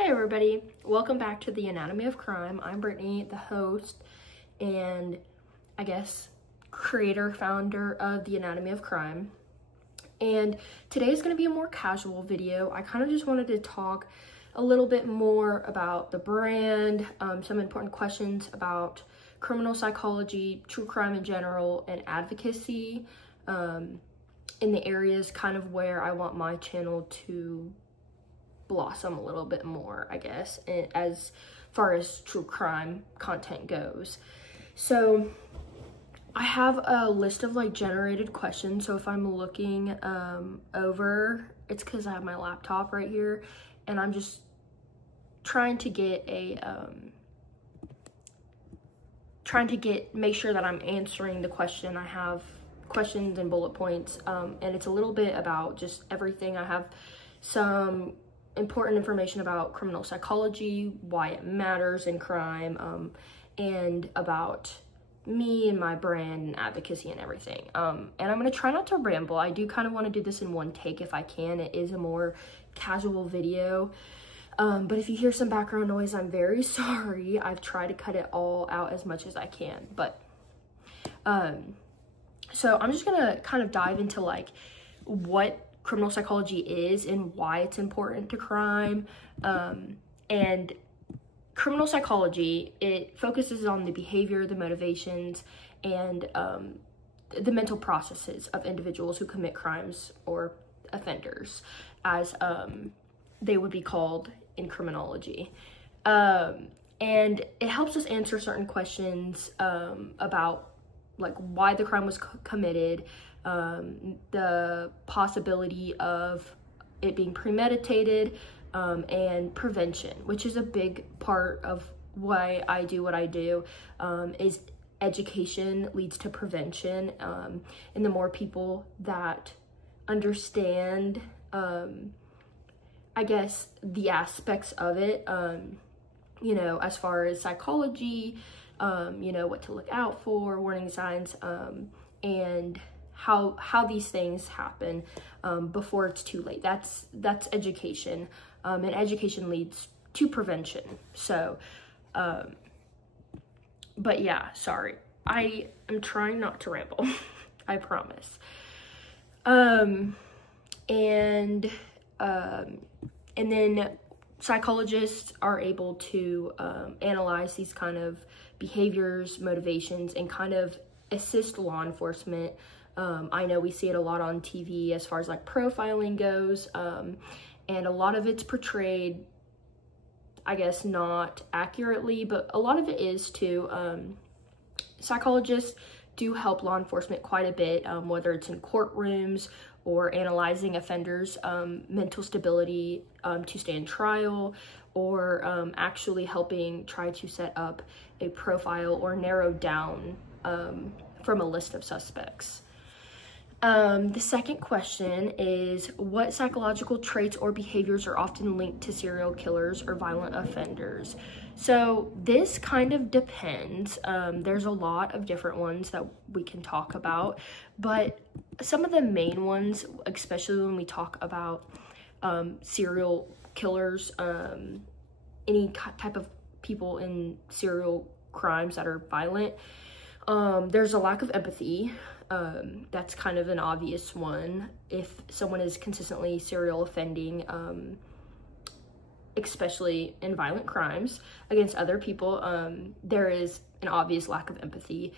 Hey everybody, welcome back to the Anatomy of Crime. I'm Brittany, the host and I guess creator, founder of the Anatomy of Crime. And today is going to be a more casual video. I kind of just wanted to talk a little bit more about the brand, some important questions about criminal psychology, true crime in general, and advocacy in the areas kind of where I want my channel to blossom a little bit more, I guess, as far as true crime content goes. So I have a list of like generated questions. So if I'm looking over, it's because I have my laptop right here and I'm just trying to get make sure that I'm answering the question. I have questions and bullet points, and it's a little bit about just everything. I have some important information about criminal psychology, why it matters in crime, and about me and my brand and advocacy and everything. And I'm gonna try not to ramble. I do kind of want to do this in one take if I can. It is a more casual video. But if you hear some background noise, I'm very sorry. I've tried to cut it all out as much as I can. But so I'm just gonna kind of dive into like what criminal psychology is and why it's important to crime. And criminal psychology, it focuses on the behavior, the motivations, and the mental processes of individuals who commit crimes or offenders, as they would be called in criminology. And it helps us answer certain questions about like why the crime was committed, the possibility of it being premeditated, and prevention, which is a big part of why I do what I do, is education leads to prevention, and the more people that understand, I guess, the aspects of it, you know, as far as psychology, you know, what to look out for, warning signs, and how these things happen before it's too late. That's education, and education leads to prevention. So, but yeah, sorry. I am trying not to ramble. I promise. And then psychologists are able to analyze these kind of behaviors, motivations, and kind of assist law enforcement. I know we see it a lot on TV as far as like profiling goes, and a lot of it's portrayed, I guess, not accurately, but a lot of it is too. Psychologists do help law enforcement quite a bit, whether it's in courtrooms or analyzing offenders' mental stability to stand trial, or actually helping try to set up a profile or narrow down from a list of suspects. The second question is, what psychological traits or behaviors are often linked to serial killers or violent offenders? So this kind of depends. There's a lot of different ones that we can talk about, but some of the main ones, especially when we talk about serial killers, any type of people in serial crimes that are violent, there's a lack of empathy. That's kind of an obvious one. If someone is consistently serial offending, especially in violent crimes against other people, there is an obvious lack of empathy.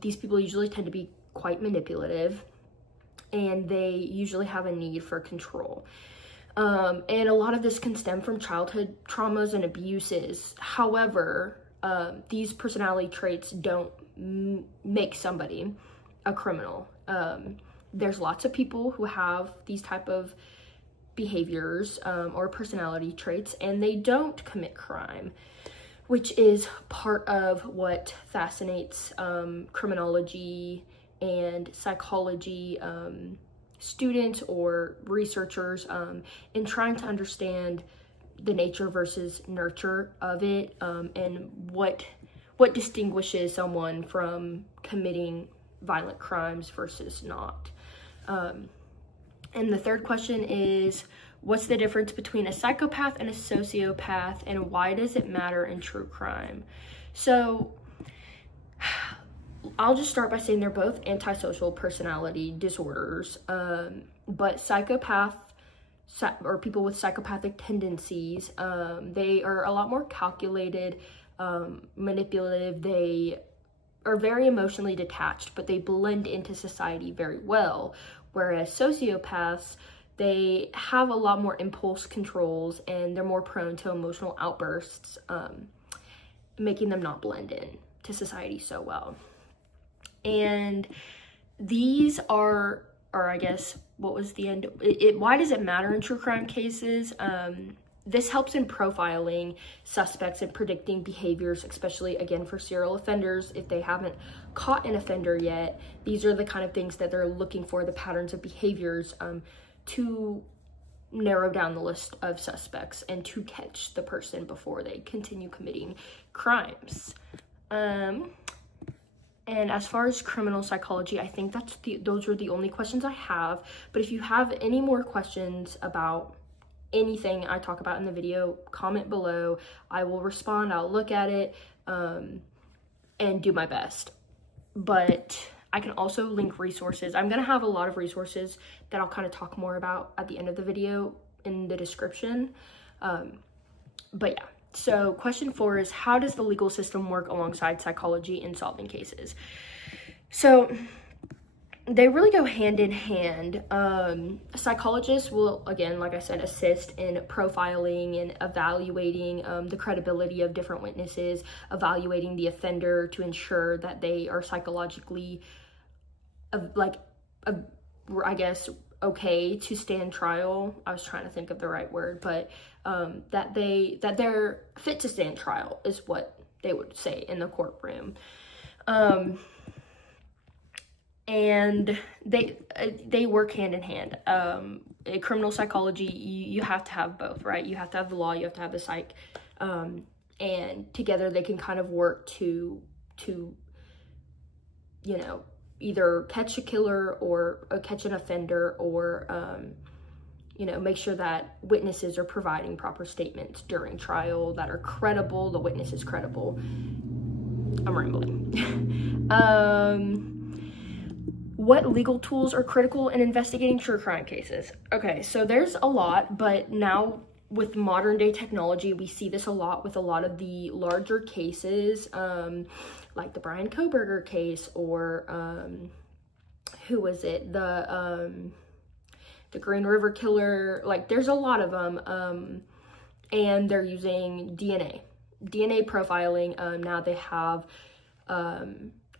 These people usually tend to be quite manipulative, and they usually have a need for control. And a lot of this can stem from childhood traumas and abuses. However, these personality traits don't make somebody a criminal. There's lots of people who have these type of behaviors or personality traits, and they don't commit crime, which is part of what fascinates criminology and psychology students or researchers in trying to understand the nature versus nurture of it, and what distinguishes someone from committing violent crimes versus not. And the third question is, What's the difference between a psychopath and a sociopath, and why does it matter in true crime? So I'll just start by saying they're both antisocial personality disorders, but psychopath or people with psychopathic tendencies, they are a lot more calculated, manipulative. They are very emotionally detached, but they blend into society very well. Whereas sociopaths, they have a lot more impulse controls and they're more prone to emotional outbursts, making them not blend in to society so well. And these are, or I guess, what was the end? Why does it matter in true crime cases? This helps in profiling suspects and predicting behaviors, especially, again, for serial offenders. If they haven't caught an offender yet, these are the kind of things that they're looking for, the patterns of behaviors, to narrow down the list of suspects and to catch the person before they continue committing crimes. And as far as criminal psychology, I think those are the only questions I have. But if you have any more questions about anything I talk about in the video, comment below. I will respond, I'll look at it, and do my best. But I can also link resources. I'm gonna have a lot of resources that I'll kind of talk more about at the end of the video in the description. But yeah, so question 4 is, how does the legal system work alongside psychology in solving cases? So they really go hand in hand. Psychologists will, again, like I said, assist in profiling and evaluating the credibility of different witnesses, evaluating the offender to ensure that they are psychologically, I guess, okay to stand trial. I was trying to think of the right word, but that they're fit to stand trial is what they would say in the courtroom. And they work hand in hand. In criminal psychology, you have to have both, right? You have to have the law, you have to have the psych, and together they can kind of work to you know, either catch a killer or catch an offender, or you know, make sure that witnesses are providing proper statements during trial that are credible, the witness is credible. I'm rambling. What legal tools are critical in investigating true crime cases? Okay, so there's a lot, but now with modern day technology, we see this a lot with a lot of the larger cases, like the Brian Kohberger case, or who was it? The Green River Killer. Like, there's a lot of them, and they're using DNA profiling. Now they have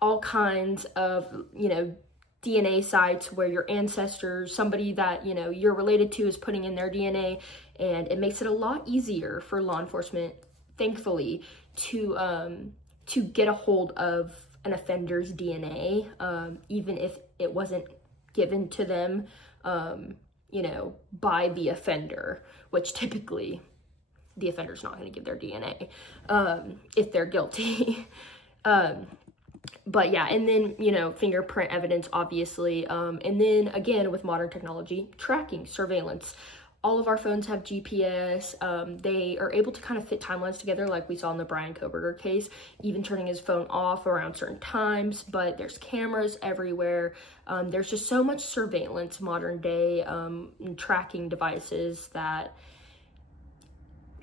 all kinds of, you know, DNA sites where your ancestors, somebody that, you know, you're related to, is putting in their DNA, and it makes it a lot easier for law enforcement, thankfully, to get a hold of an offender's DNA, even if it wasn't given to them, you know, by the offender, which typically the offender's not going to give their DNA if they're guilty. But yeah, and then, you know, fingerprint evidence, obviously. And then again, with modern technology, tracking, surveillance. All of our phones have GPS. They are able to kind of fit timelines together, like we saw in the Brian Kohberger case, even turning his phone off around certain times. But there's cameras everywhere. There's just so much surveillance, modern day tracking devices, that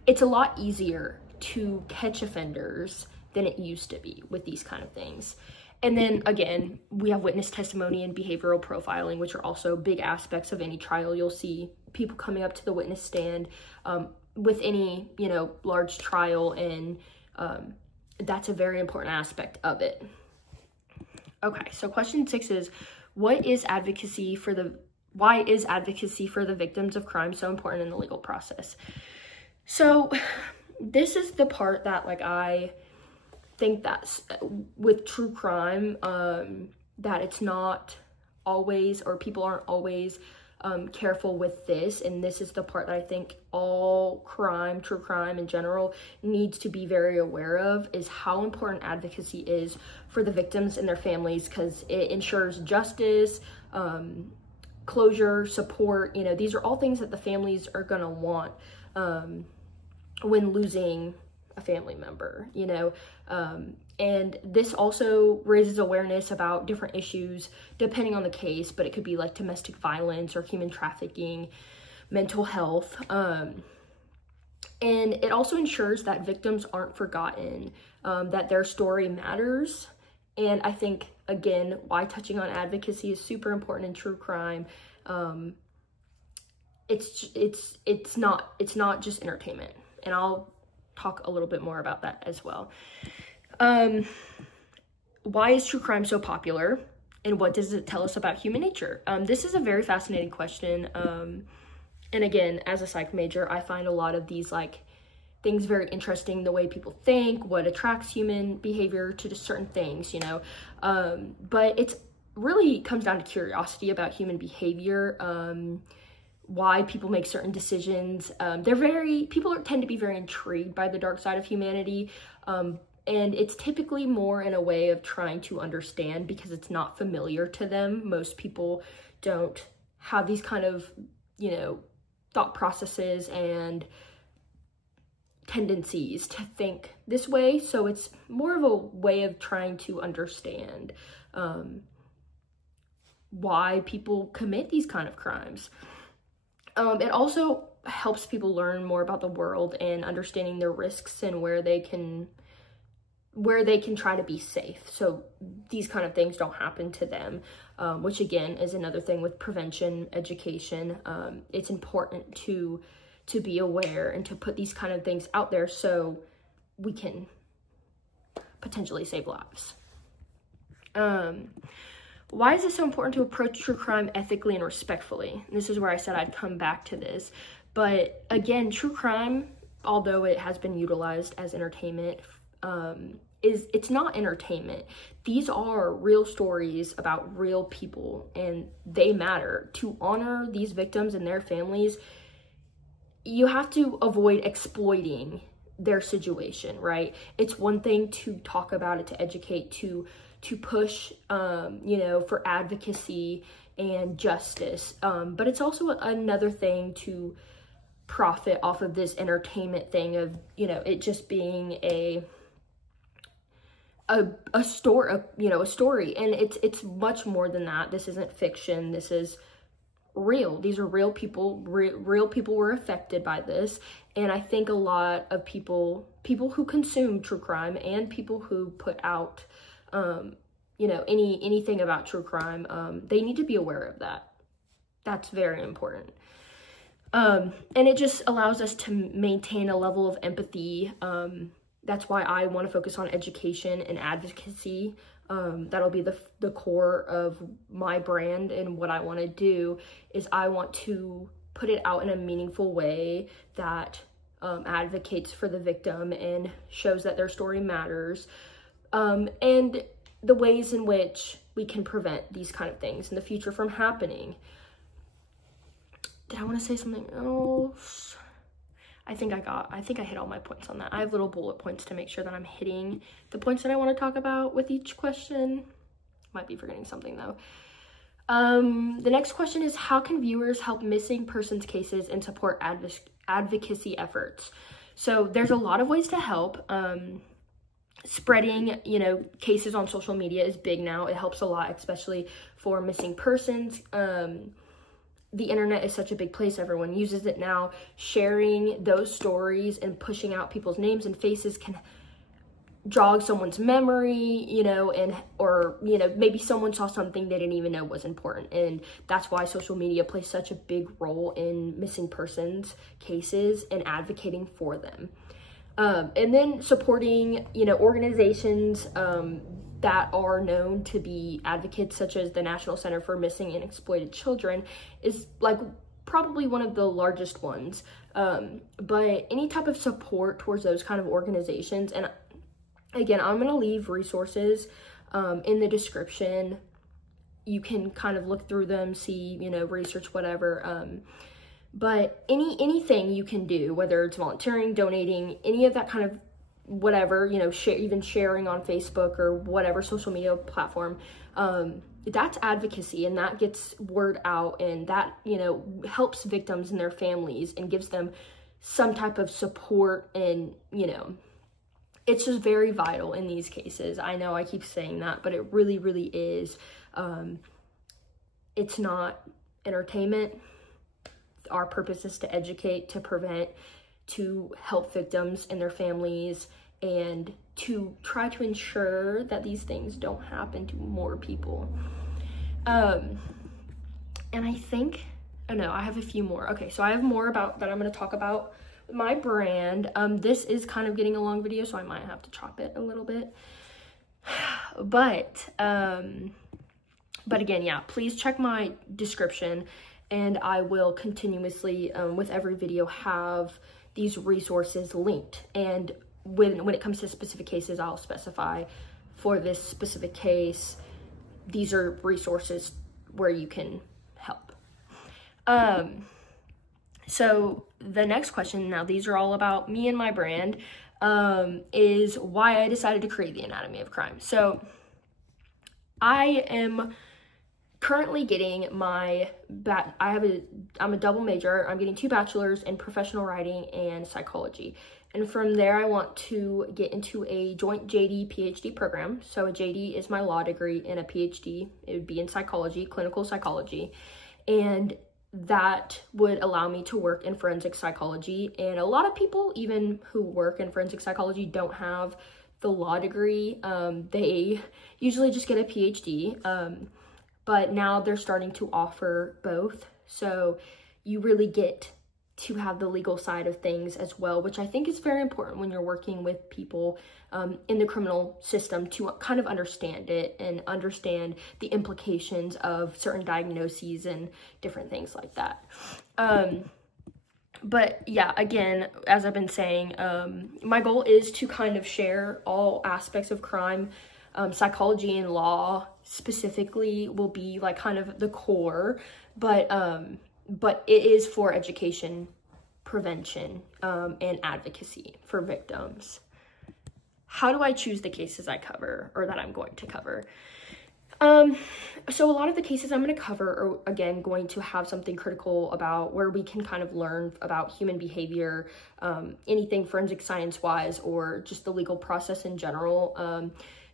it's a lot easier to catch offenders than it used to be with these kind of things. And then again, we have witness testimony and behavioral profiling, which are also big aspects of any trial. You'll see people coming up to the witness stand with any, you know, large trial, and that's a very important aspect of it. Okay, so question 6 is, why is advocacy for the victims of crime so important in the legal process? So this is the part that, like, I think that's with true crime, that it's not always, or people aren't always careful with this, and this is the part that I think all crime, true crime in general, needs to be very aware of, is how important advocacy is for the victims and their families, because it ensures justice, closure, support, you know, these are all things that the families are going to want when losing a family member, you know. And this also raises awareness about different issues depending on the case, but it could be like domestic violence or human trafficking, mental health. And it also ensures that victims aren't forgotten, that their story matters. And I think, again, why touching on advocacy is super important in true crime. It's not just entertainment, and I'll talk a little bit more about that as well. Why is true crime so popular, and what does it tell us about human nature? This is a very fascinating question. And again, as a psych major, I find a lot of these like things very interesting, the way people think, what attracts human behavior to just certain things, you know. But it's really comes down to curiosity about human behavior, why people make certain decisions. People tend to be very intrigued by the dark side of humanity. And it's typically more in a way of trying to understand because it's not familiar to them. Most people don't have these kind of, you know, thought processes and tendencies to think this way. So it's more of a way of trying to understand why people commit these kind of crimes. It also helps people learn more about the world and understanding their risks and where they can try to be safe, so these kind of things don't happen to them, which again is another thing with prevention education. It's important to be aware and to put these kind of things out there so we can potentially save lives. Why is it so important to approach true crime ethically and respectfully? And this is where I said I'd come back to this, but again, true crime, although it has been utilized as entertainment, it's not entertainment. These are real stories about real people, and they matter. To honor these victims and their families, you have to avoid exploiting their situation, right? It's one thing to talk about it, to educate, to push, you know, for advocacy and justice. But it's also another thing to profit off of this entertainment thing of, you know, it just being a story, you know, a story. And it's much more than that. This isn't fiction. This is real. These are real people. Real people were affected by this. And I think a lot of people who consume true crime and people who put out, you know, anything about true crime, they need to be aware of that. That's very important. And it just allows us to maintain a level of empathy. That's why I want to focus on education and advocacy. That'll be the core of my brand, and what I want to do is I want to put it out in a meaningful way that advocates for the victim and shows that their story matters, and the ways in which we can prevent these kind of things in the future from happening. Did I want to say something else? I think I hit all my points on that. I have little bullet points to make sure that I'm hitting the points that I want to talk about with each question. Might be forgetting something though. The next question is, how can viewers help missing persons cases and support advocacy efforts? So there's a lot of ways to help. Spreading, you know, cases on social media is big now. It helps a lot, especially for missing persons. The internet is such a big place. Everyone uses it now. Sharing those stories and pushing out people's names and faces can jog someone's memory, you know, or, you know, maybe someone saw something they didn't even know was important. And that's why social media plays such a big role in missing persons cases and advocating for them. And then supporting, you know, organizations that are known to be advocates, such as the National Center for Missing and Exploited Children, is like probably one of the largest ones. But any type of support towards those kind of organizations, and again, I'm gonna leave resources in the description. You can kind of look through them, see, you know, research, whatever. But anything you can do, whether it's volunteering, donating, any of that kind of whatever, you know, even sharing on Facebook or whatever social media platform, that's advocacy, and that gets word out, and that, you know, helps victims and their families and gives them some type of support. And, you know, it's just very vital in these cases. I know I keep saying that, but it really, really is. It's not entertainment. Our purpose is to educate, to prevent, to help victims and their families, and to try to ensure that these things don't happen to more people. And I think, oh no, I have a few more. Okay, so I have more about that I'm going to talk about my brand. This is kind of getting a long video, so I might have to chop it a little bit. But again, yeah, please check my description, and I will continuously, with every video, have these resources linked. And when it comes to specific cases, I'll specify for this specific case, these are resources where you can help. So the next question, now these are all about me and my brand, is why I decided to create the Anatomy of Crime. So I am currently getting my, I'm a double major. I'm getting 2 bachelors in professional writing and psychology. And from there, I want to get into a joint JD PhD program. So a JD is my law degree, and a PhD, it would be in psychology, clinical psychology. And that would allow me to work in forensic psychology. And a lot of people, even who work in forensic psychology, don't have the law degree. They usually just get a PhD. But now they're starting to offer both. So you really get to have the legal side of things as well, which I think is very important when you're working with people in the criminal system, to kind of understand it and understand the implications of certain diagnoses and different things like that. But yeah, again, as I've been saying, my goal is to kind of share all aspects of crime. Psychology and law specifically will be like kind of the core, but it is for education, prevention, and advocacy for victims. How do I choose the cases I cover, or that I'm going to cover? So a lot of the cases I'm going to cover are, again, going to have something critical about where we can kind of learn about human behavior, anything forensic science wise, or just the legal process in general.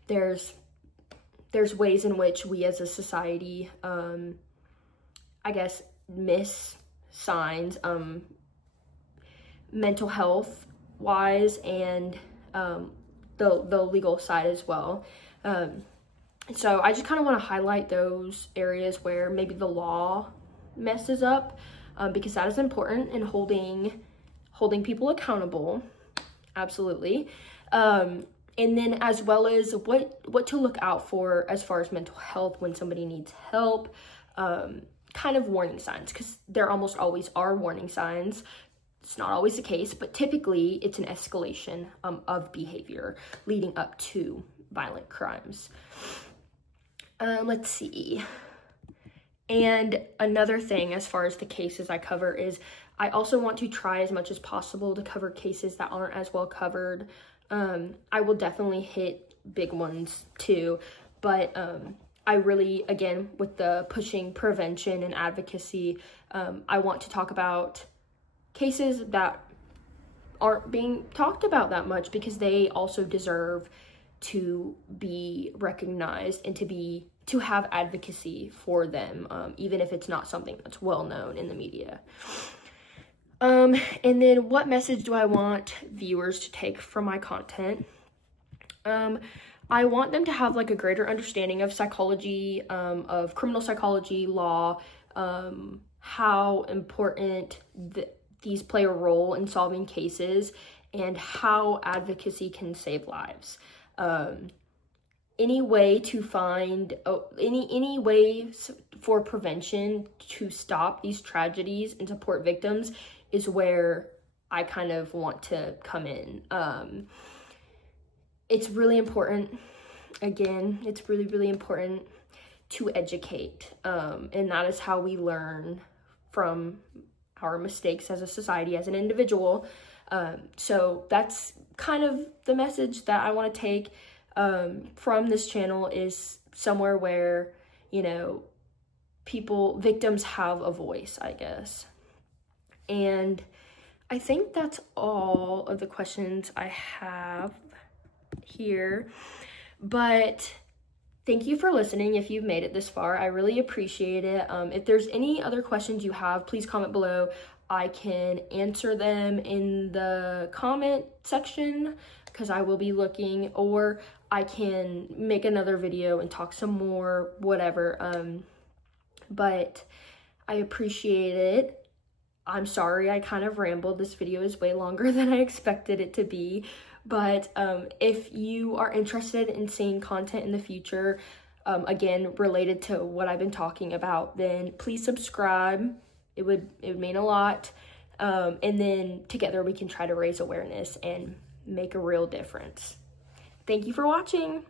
There's ways in which we as a society, I guess, miss signs, mental health wise, and the legal side as well. So I just kind of want to highlight those areas where maybe the law messes up, because that is important in holding people accountable. Absolutely. And then as well as what to look out for as far as mental health when somebody needs help, kind of warning signs, because there almost always are warning signs. It's not always the case, but typically it's an escalation of behavior leading up to violent crimes. Let's see. And another thing as far as the cases I cover is I also want to try as much as possible to cover cases that aren't as well covered. I will definitely hit big ones too, but I really, again, with the pushing prevention and advocacy, I want to talk about cases that aren't being talked about that much, because they also deserve to be recognized and to have advocacy for them, even if it's not something that's well known in the media. And then what message do I want viewers to take from my content? I want them to have like a greater understanding of psychology, of criminal psychology, law, how important these play a role in solving cases, and how advocacy can save lives. Any way to find, any ways for prevention to stop these tragedies and support victims is where I kind of want to come in. It's really important, again, it's really, really important to educate, and that is how we learn from our mistakes as a society, as an individual. So that's kind of the message that I want to take from this channel, is somewhere where, you know, victims have a voice, I guess. And I think that's all of the questions I have here, but thank you for listening. If you've made it this far, I really appreciate it. If there's any other questions you have, please comment below. I can answer them in the comment section because I will be looking, or I can make another video and talk some more, whatever. But I appreciate it. I'm sorry I kind of rambled. This video is way longer than I expected it to be. But if you are interested in seeing content in the future, again, related to what I've been talking about, then please subscribe. It would mean a lot. And then together we can try to raise awareness and make a real difference. Thank you for watching.